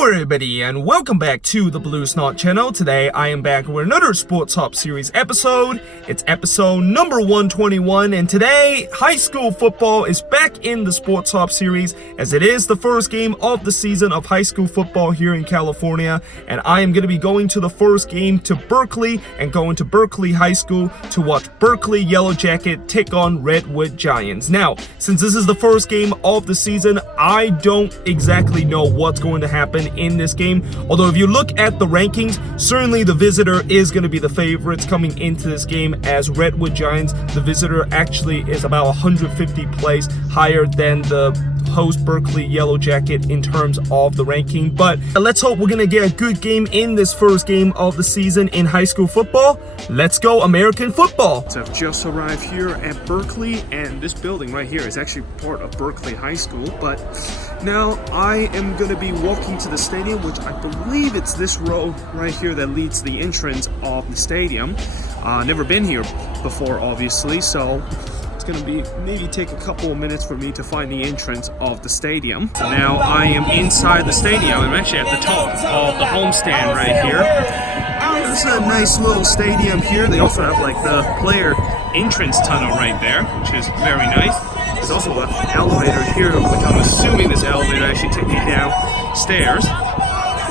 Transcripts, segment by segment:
Hello everybody and welcome back to the Blue Snot channel. Today I am back with another Sporthop series episode. It's episode number 121 and today high school football is back in the Sporthop series as it is the first game of the season of high school football here in California, and I am going to be going to the first game to Berkeley and going to Berkeley High School to watch Berkeley Yellow Jackets take on Redwood Giants. Now, since this is the first game of the season, I don't exactly know what's going to happen in this game, although if you look at the rankings, certainly the visitor is going to be the favorites coming into this game, as Redwood Giants, the visitor, actually is about 150 plays higher than the host Berkeley Yellow Jacket in terms of the ranking. But let's hope we're gonna get a good game in this first game of the season in high school football. Let's go American football. So I've just arrived here at Berkeley, and this building right here is actually part of Berkeley High School, but now I am gonna be walking to the stadium, which I believe it's this road right here that leads to the entrance of the stadium. Never been here before, obviously, so it's gonna be maybe take a couple of minutes for me to find the entrance of the stadium. So now I am inside the stadium. I'm actually at the top of the homestand right here. It's a nice little stadium here. They also have like the player entrance tunnel right there, which is very nice. There's also an elevator here, which I'm assuming this elevator actually takes me downstairs.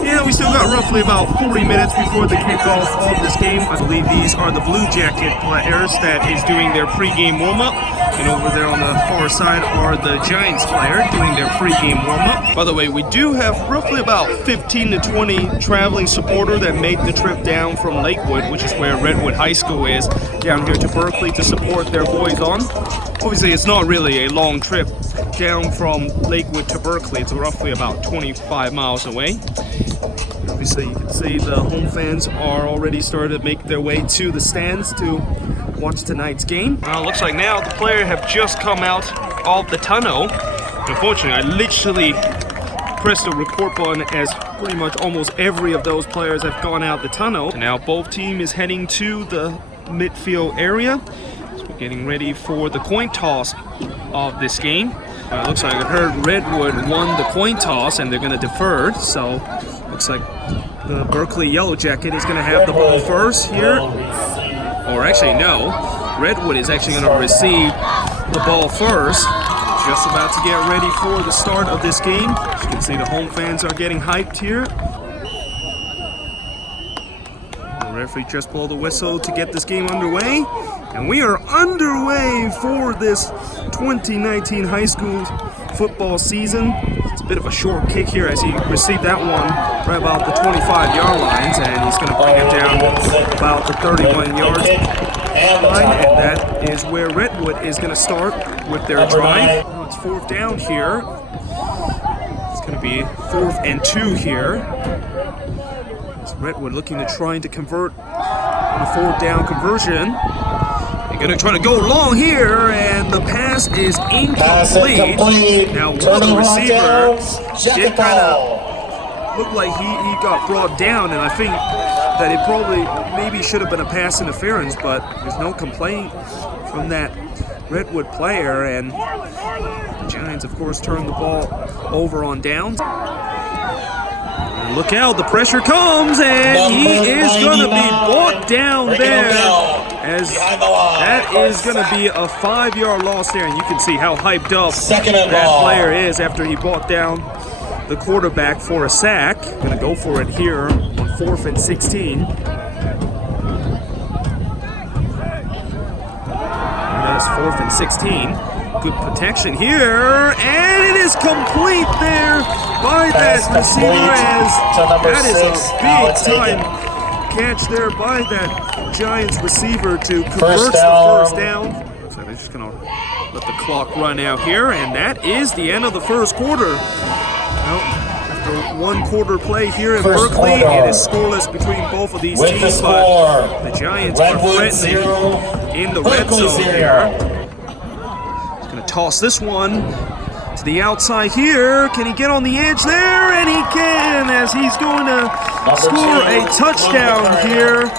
Yeah, we still got roughly about 40 minutes before the kickoff of this game. I believe these are the Blue Jacket players that is doing their pregame warm-up. And over there on the far side are the Giants player doing their pregame warm-up. By the way, we do have roughly about 15 to 20 traveling supporters that make the trip down from Lakewood, which is where Redwood High School is, down here to Berkeley to support their boys on. Obviously, it's not really a long trip down from Lakewood to Berkeley. It's roughly about 25 miles away. Obviously, you can see the home fans are already started to make their way to the stands to watch tonight's game. Looks like now the players have just come out of the tunnel. Unfortunately, I literally pressed the report button as pretty much almost every of those players have gone out the tunnel. Now both teams is heading to the midfield area. So we're getting ready for the coin toss of this game. Looks like I heard Redwood won the coin toss and they're going to defer. So looks like the Berkeley Yellow Jacket is going to have the ball first here. Or actually, no. Redwood is actually going to receive the ball first. Just about to get ready for the start of this game. As you can see, the home fans are getting hyped here. The referee just blew the whistle to get this game underway. And we are underway for this 2019 high school football season. It's a bit of a short kick here as he received that one right about the 25-yard lines, and he's going to bring it down about the 31-yard line, and that is where Redwood is going to start with their drive. It's fourth down here. It's going to be 4th and 2 here. It's Redwood looking to trying to convert on a 4th down conversion. They're going to try to go long here, and the pass is incomplete. Now, one of the receivers did kind of look like he got brought down, and I think that it probably maybe should have been a pass interference, but there's no complaint from that Redwood player, and the Giants, of course, turned the ball over on downs. And look out, the pressure comes, and he is going to be brought down there. As that is going to be a 5-yard loss there, and you can see how hyped up that player is after he brought down the quarterback for a sack. Going to go for it here on 4th and 16. That's 4th and 16. Good protection here, and it is complete there by that receiver, as that is a big-time catch there by that Giants receiver to convert the first down. So they're just going to let the clock run out here, and that is the end of the first quarter. Well, after one quarter play here in Berkeley, it is scoreless between both of these teams, but the Giants are threatening in the red zone here. He's going to toss this one to the outside here. Can he get on the edge there? And he can, as he's going to score a touchdown here.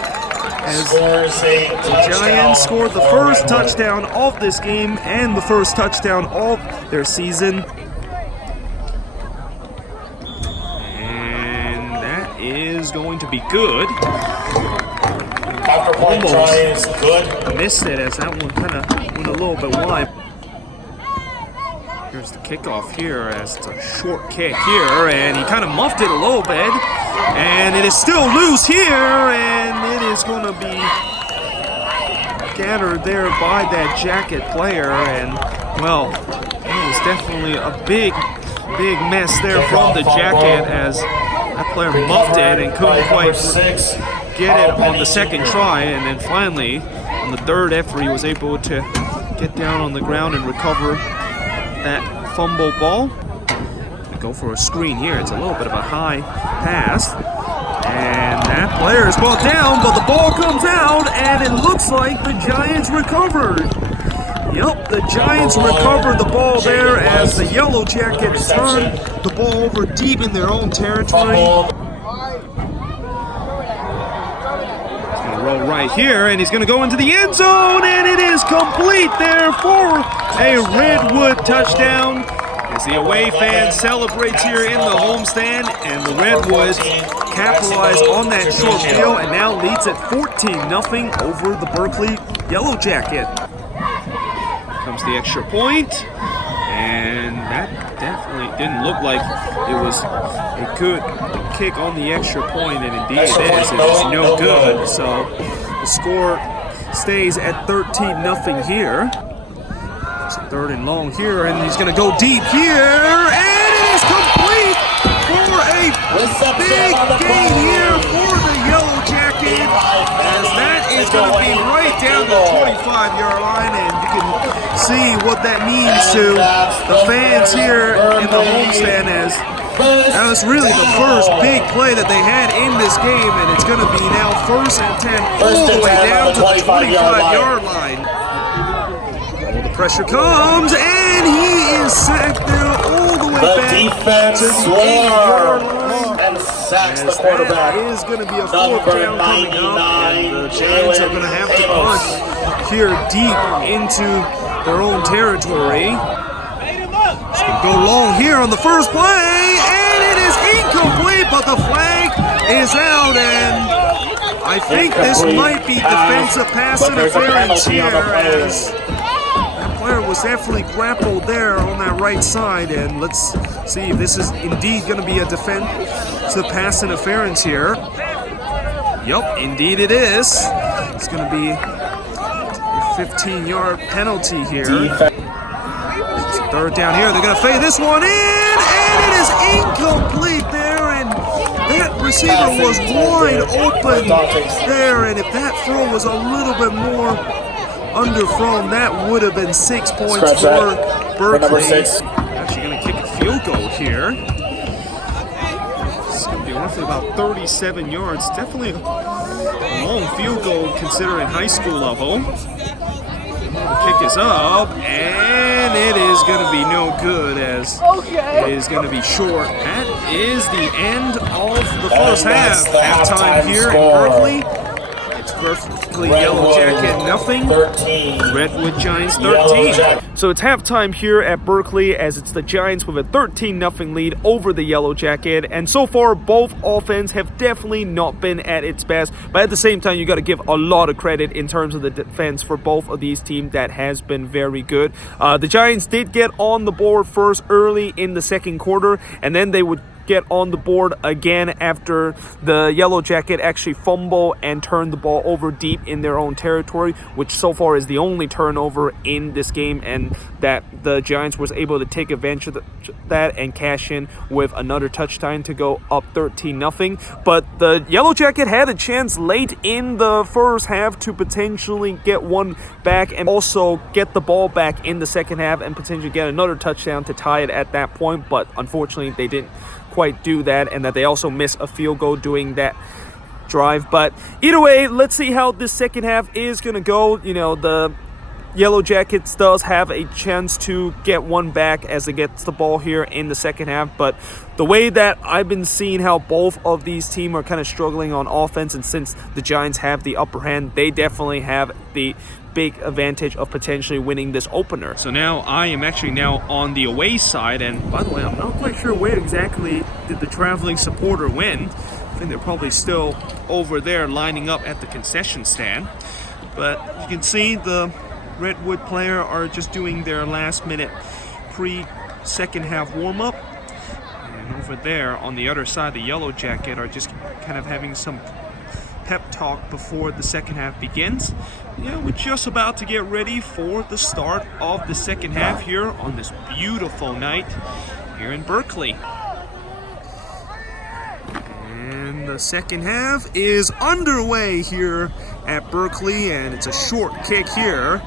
As the Giants scored the first touchdown of this game and the first touchdown of their season. is going to be good. After point try is good. Missed it as that one kind of went a little bit wide. Here's the kickoff here as it's a short kick here, and he kind of muffed it a little bit. And it is still loose here, and it is going to be gathered there by that Jacket player. And, well, it was definitely a big mess there from the Jacket as that player muffed it and couldn't quite get it on the second try. And then finally, on the third effort, he was able to get down on the ground and recover that fumble ball. Go for a screen here. It's a little bit of a high pass. And that player is brought down, but the ball comes out, and it looks like the Giants recovered. Yep, the Giants recovered the ball there as the Yellow Jackets turned the ball over deep in their own territory. He's going to roll right here, and he's going to go into the end zone, and it is complete there for a Redwood touchdown. As the away fan celebrates here in the homestand, and the Redwoods capitalize on that short field and now leads at 14-0 over the Berkeley Yellow Jacket. Comes the extra point, and that definitely didn't look like it was a good kick on the extra point, and indeed it is. It was no good, so the score stays at 13-0 here. It's a third and long here, and he's going to go deep here, and it is complete for a big gain here for the Yellow Jacket, as that is going to be right down the 25-yard line, and you can see what that means to the fans here in the homestand, as that was really the first big play that they had in this game, and it's going to be now 1st and 10 all the way down to the 25-yard line. Pressure comes, and he is sacked there all the way back to the 8-yard line. And sacks the As quarterback. that is going to be a 4th down coming up, and the Giants are going to have to punt here deep into their own territory. It's going to go long here on the first play, and it is incomplete, but the flag is out, and I think this might be defensive pass interference here, as player was definitely grappled there on that right side, and let's see if this is indeed going to be a defensive pass interference here. Yep, indeed it is. It's going to be a 15-yard penalty here. It's a third down here. They're going to fade this one in, and it is incomplete there, and that receiver was wide open there, and if that throw was a little bit more underthrown, that would have been 6 points for Berkeley. Actually going to kick a field goal here. It's going to be roughly about 37 yards. Definitely a long field goal considering high school level. The kick is up, and it is going to be no good, as it is going to be short. That is the end of the first half. Halftime here in Berkeley. It's Berkeley Yellow Jacket 0, Redwood Giants 13. So it's halftime here at Berkeley, as it's the Giants with a 13-0 lead over the Yellow Jacket. And so far, both offense have definitely not been at its best. But at the same time, you got to give a lot of credit in terms of the defense for both of these teams. That has been very good. The Giants did get on the board first early in the second quarter, and then they would get on the board again after the Yellow Jacket actually fumble and turn the ball over deep in their own territory, which so far is the only turnover in this game, and that the Giants was able to take advantage of that and cash in with another touchdown to go up 13-0. But the Yellow Jacket had a chance late in the first half to potentially get one back and also get the ball back in the second half and potentially get another touchdown to tie it at that point, but unfortunately they didn't quite do that, and that they also missed a field goal doing that drive. But either way, let's see how this second half is going to go. You know, the Yellow Jackets does have a chance to get one back as it gets the ball here in the second half, but the way that I've been seeing how both of these teams are kind of struggling on offense, and since the Giants have the upper hand, they definitely have the big advantage of potentially winning this opener. So now I am actually now on the away side, and by the way, I'm not quite sure where exactly did the traveling supporter win. I think they're probably still over there lining up at the concession stand. But you can see the Redwood player are just doing their last minute pre-second half warm-up. And over there on the other side, the Yellow Jacket are just kind of having some pep talk before the second half begins. Yeah, we're just about to get ready for the start of the second half here on this beautiful night here in Berkeley. And the second half is underway here at Berkeley, and it's a short kick here.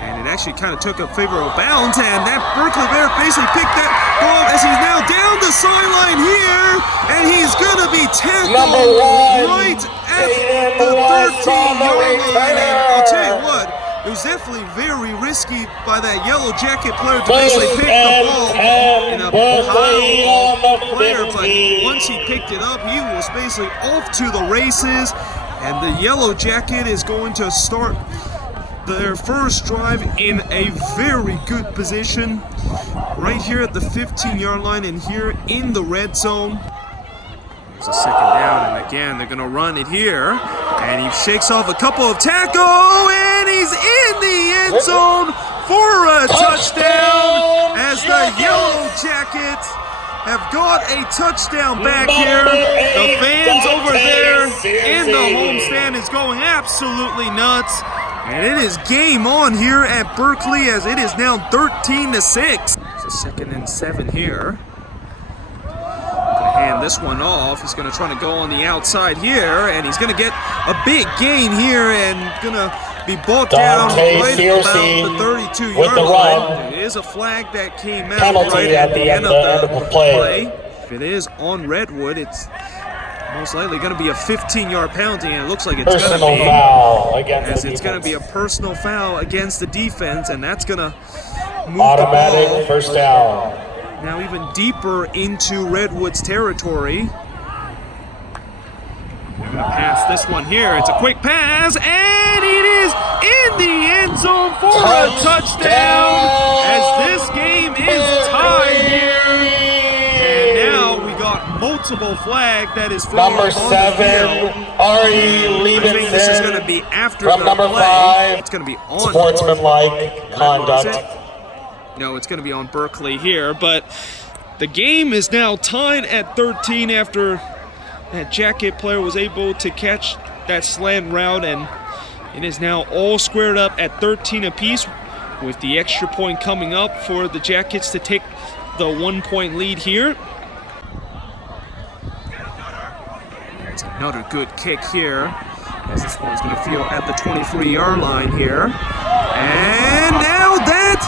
And it actually kind of took a favorable bounce, and that Berkeley Bear basically picked that ball as he's now down the sideline here, and he's going to be tackled right at the 13-yard line. And I'll tell you what, it was definitely very risky by that Yellow Jacket player to basically pick the ball in a pile of player, but once he picked it up, he was basically off to the races, and the Yellow Jacket is going to start their first drive in a very good position right here at the 15-yard line and here in the red zone. There's a second down, and again they're gonna run it here, and he shakes off a couple of tackles, and he's in the end zone for a touchdown as the Yellow Jackets have got a touchdown back here. The fans over there in the homestand is going absolutely nuts. And it is game on here at Berkeley as it is now 13-6. It's a 2nd and 7 here. Gonna hand this one off. He's gonna try to go on the outside here, and he's gonna get a big gain here and gonna be brought down right about the 32-yard line. There is a flag that came out right at the end of the play. If it is on Redwood, it's most likely going to be a 15-yard penalty, and it looks like it's going to be foul against it's going to be a personal foul against the defense, and that's going to move automatic the ball first down. Now even deeper into Redwood's territory. They're going to pass this one here. It's a quick pass, and it is in the end zone for a touchdown as this game is tied here. Multiple flag that is number 7, Ari Liebenson. I think this is going to be after from the number play. 5. It's going to be on sportsmanlike conduct. No, it's going to be on Berkeley here, but the game is now tied at 13 after that Jacket player was able to catch that slant route, and it is now all squared up at 13 apiece with the extra point coming up for the Jackets to take the 1-point lead here. Another good kick here, as this one's going to feel at the 23-yard line here. And now that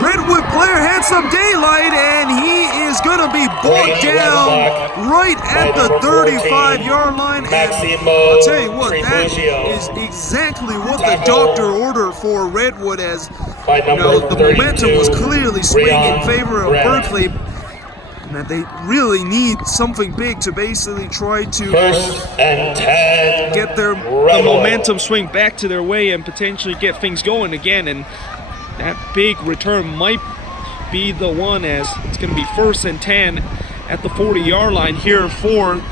Redwood player had some daylight, and he is going to be brought down right at the 35-yard line. And I'll tell you what, that is exactly what the doctor ordered for Redwood, as you know, the momentum was clearly swinging in favor of Berkeley. That they really need something big to basically try to get the momentum swing back to their way and potentially get things going again. And that big return might be the one, as it's going to be 1st and 10 at the 40-yard line here for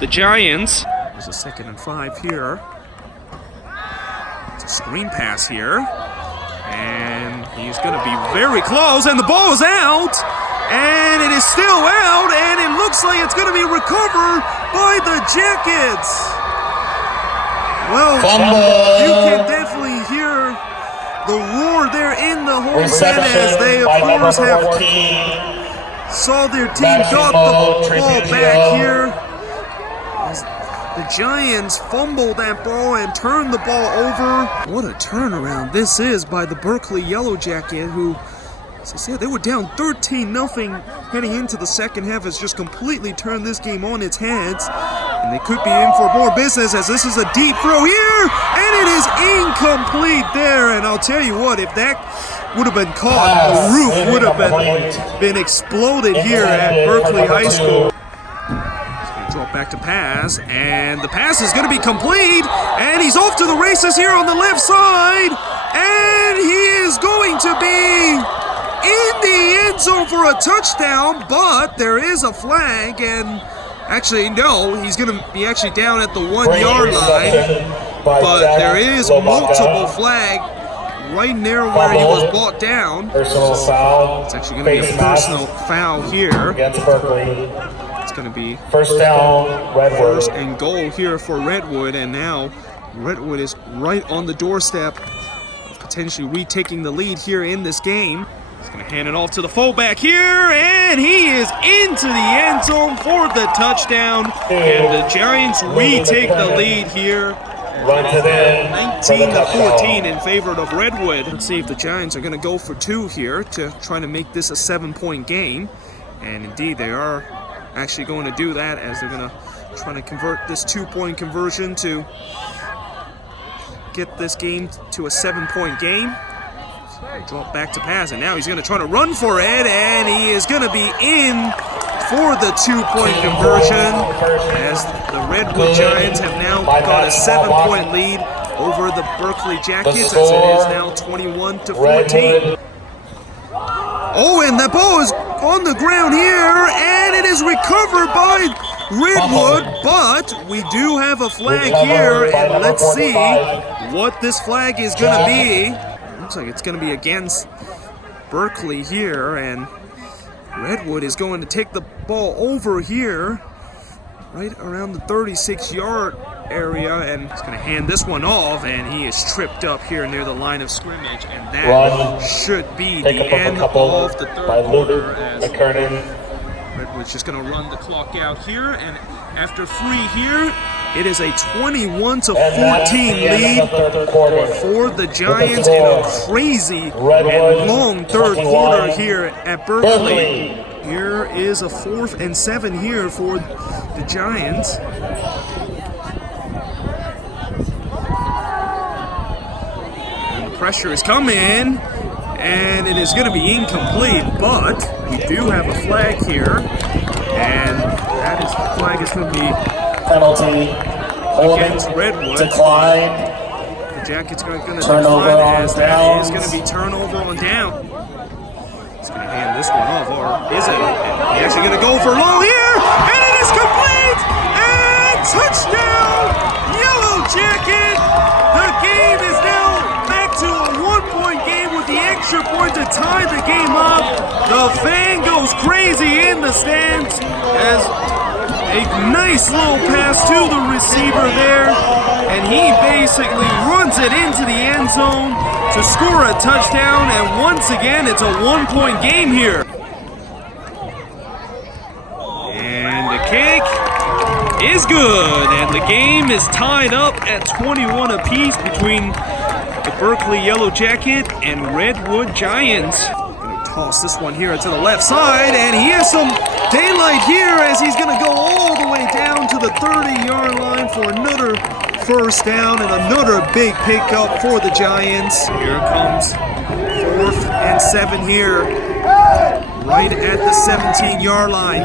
the Giants. There's a 2nd and 5 here. It's a screen pass here, and he's going to be very close, and the ball is out. And it is still out, and it looks like it's going to be recovered by the Jackets. Well, you can definitely hear the roar there in the homestand as they, of course, have saw their team got the ball back here. As the Giants fumbled that ball and turned the ball over. What a turnaround this is by the Berkeley Yellow Jacket, who, as I said, they were down 13-0 heading into the second half, has just completely turned this game on its heads. And they could be in for more business, as this is a deep throw here, and it is incomplete there. And I'll tell you what, if that would have been caught, the roof would have been exploded here at Berkeley High School. He's going to drop back to pass, and the pass is going to be complete, and he's off to the races here on the left side, and he is going to be in the end zone for a touchdown, but there is a flag, and Actually, no, he's going to be actually down at the 1 yard line. But there is multiple flag right near where he was brought down. Personal foul. It's actually going to be a personal foul here. Against Berkeley. It's going to be First down, Redwood. first and goal here for Redwood, and now Redwood is right on the doorstep of potentially retaking the lead here in this game. He's going to hand it off to the fullback here, and he is into the end zone for the touchdown. And the Giants retake the lead here. Run to them. 19-14 in favor of Redwood. Let's see if the Giants are going to go for 2 here to try to make this a 7-point game. And indeed, they are actually going to do that, as they're going to try to convert this 2-point conversion to get this game to a 7-point game. Drop back to pass, and now he's going to try to run for it, and he is going to be in for the 2-point conversion, as the Redwood Giants have now got a 7-point lead over the Berkeley Jackets, as it is now 21-14. Oh, and that ball is on the ground here, and it is recovered by Redwood, but we do have a flag here, and let's see what this flag is going to be. Looks like it's going to be against Berkeley here, and Redwood is going to take the ball over here, right around the 36-yard area, and he's going to hand this one off, and he is tripped up here near the line of scrimmage, and that should be the end of the third quarter, as Redwood's just going to run the clock out here, and after 3 here, it is a 21-14 lead for the Giants in a crazy and long third quarter here at Berkeley. Here is a 4th and 7 here for the Giants. And the pressure is coming, and it is going to be incomplete, but we do have a flag here, and that flag is going to be penalty, against Redwood. Decline. The Jackets are going to Turnover decline, as on that downs. is going to be turnover on down. He's going to hand this one off, or is it? He's actually going to go for long here, and it is complete! And touchdown, Yellow Jacket! The game is now back to a 1-point game with the extra point to tie the game up. The fan goes crazy in the stands as a nice little pass to the receiver there, and he basically runs it into the end zone to score a touchdown, and once again, it's a 1-point game here. And the kick is good, and the game is tied up at 21 apiece between the Berkeley Yellow Jacket and Redwood Giants. Toss this one here to the left side, and he has some daylight here as he's going to go all the way down to the 30-yard line for another first down and another big pickup for the Giants. Here comes 4th and 7 here, right at the 17-yard line.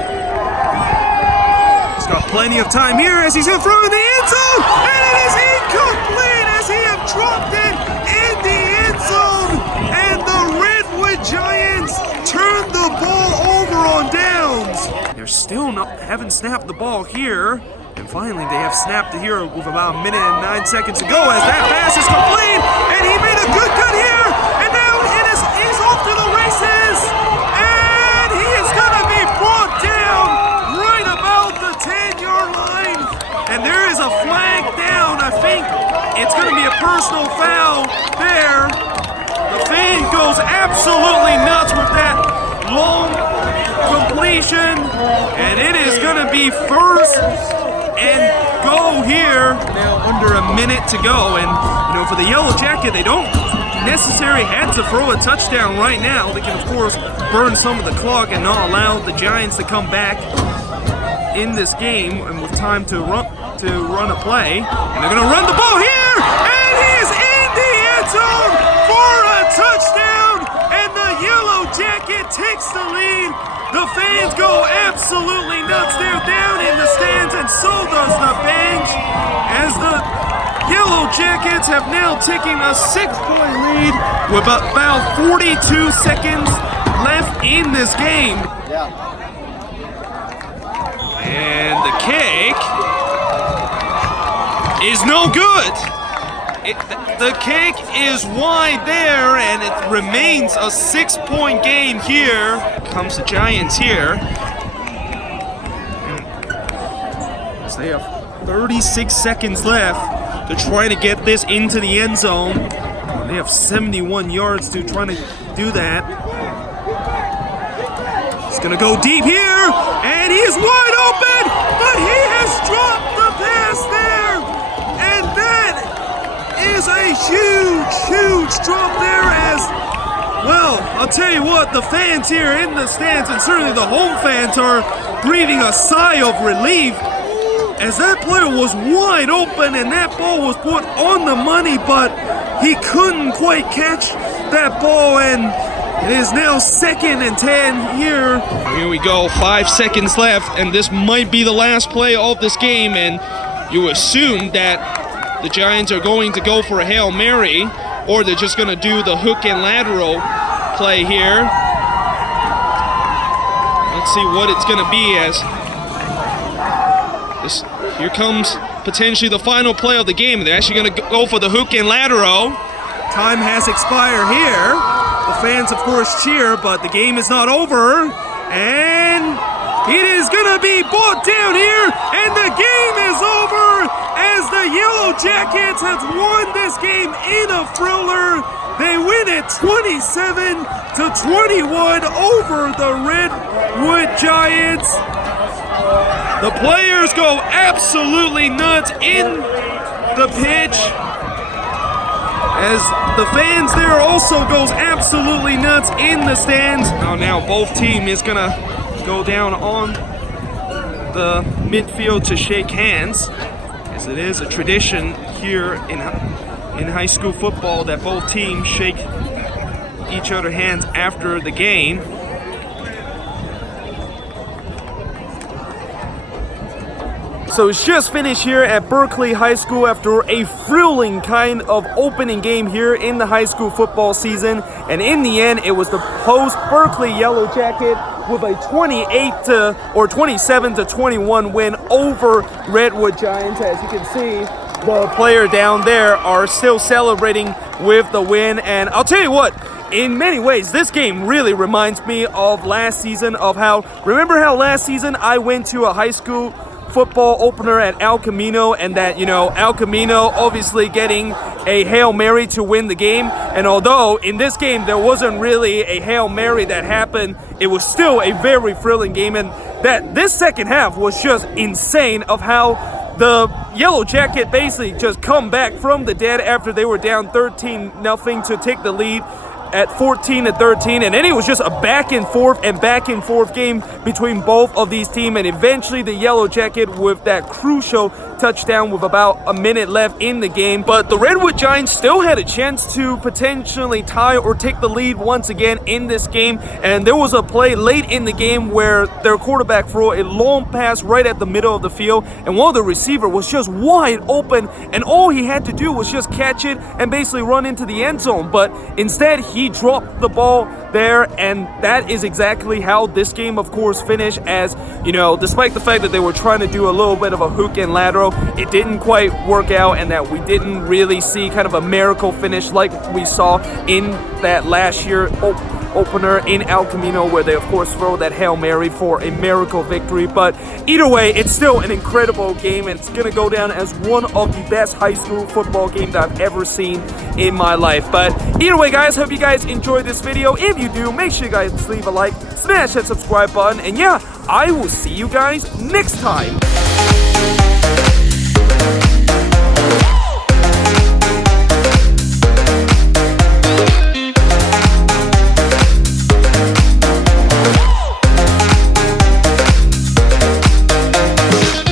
He's got plenty of time here as he's in front of the end zone, and it is incomplete as he has dropped it in the end zone, and the Redwood Giants turn the ball over on downs. They're still haven't snapped the ball here, and finally they have snapped it here with about a minute and 9 seconds to go as that pass is complete, and he made a good cut here, and now he's off to the races, and he is going to be brought down right about the 10-yard line, and there is a flag down. I think it's going to be a personal foul there. The fan goes absolutely nuts with that long completion, and it is going to be first and go here. Now under a minute to go, and for the Yellow Jacket, they don't necessarily have to throw a touchdown right now. They can of course burn some of the clock and not allow the Giants to come back in this game, and with time to run a play, and they're going to run the ball here, and he is in the end zone for a touchdown, and the Yellow Jacket takes the lead. The fans go absolutely nuts. They're down in the stands, and so does the bench, as the Yellow Jackets have now taken a 6-point lead with about 42 seconds left in this game. And the kick is no good. The kick is wide there, and it remains a 6-point game here. Comes the Giants here. As they have 36 seconds left to try to get this into the end zone. They have 71 yards to try to do that. He's gonna go deep here, and he is wide open, but he has dropped the pass there, and that is a huge drop there. As well, I'll tell you what, the fans here in the stands, and certainly the home fans, are breathing a sigh of relief, as that player was wide open and that ball was put on the money, but he couldn't quite catch that ball, and it is now 2nd and 10 here. Here we go, 5 seconds left, and this might be the last play of this game, and you assume that the Giants are going to go for a Hail Mary, or they're just gonna do the hook and lateral play here. Let's see what it's gonna be, as here comes potentially the final play of the game. They're actually gonna go for the hook and lateral. Time has expired here. The fans, of course, cheer, but the game is not over. And it is gonna be brought down here, and the game is over, as the Yellow Jackets has won this game in a thriller. They win it 27-21 over the Redwood Giants. The players go absolutely nuts in the pitch, as the fans there also goes absolutely nuts in the stands. Now both team is gonna go down on the midfield to shake hands, as it is a tradition here in high school football that both teams shake each other's hands after the game. So it's just finished here at Berkeley High School after a thrilling kind of opening game here in the high school football season. And in the end, it was the host Berkeley Yellow Jacket with a 27-21 win over Redwood Giants. As you can see, the player down there are still celebrating with the win. And I'll tell you what, in many ways, this game really reminds me of last season, remember how last season I went to a high school football opener at El Camino, and that, El Camino obviously getting a Hail Mary to win the game. And although in this game there wasn't really a Hail Mary that happened, it was still a very thrilling game, and that this second half was just insane of how the Yellow Jacket basically just come back from the dead after they were down 13-0 to take the lead at 14-13, and then it was just a back and forth game between both of these teams, and eventually the Yellow Jacket with that crucial touchdown with about a minute left in the game. But the Redwood Giants still had a chance to potentially tie or take the lead once again in this game, and there was a play late in the game where their quarterback threw a long pass right at the middle of the field, and one of the receiver was just wide open, and all he had to do was just catch it and basically run into the end zone. But instead he dropped the ball there, and that is exactly how this game, of course, finished. As despite the fact that they were trying to do a little bit of a hook and lateral, it didn't quite work out, and that we didn't really see kind of a miracle finish like we saw in that last year opener in El Camino, where they of course throw that Hail Mary for a miracle victory. But either way, it's still an incredible game, and it's gonna go down as one of the best high school football games that I've ever seen in my life. But either way, guys, hope you guys enjoyed this video. If you do, make sure you guys leave a like, smash that subscribe button, and yeah, I will see you guys next time.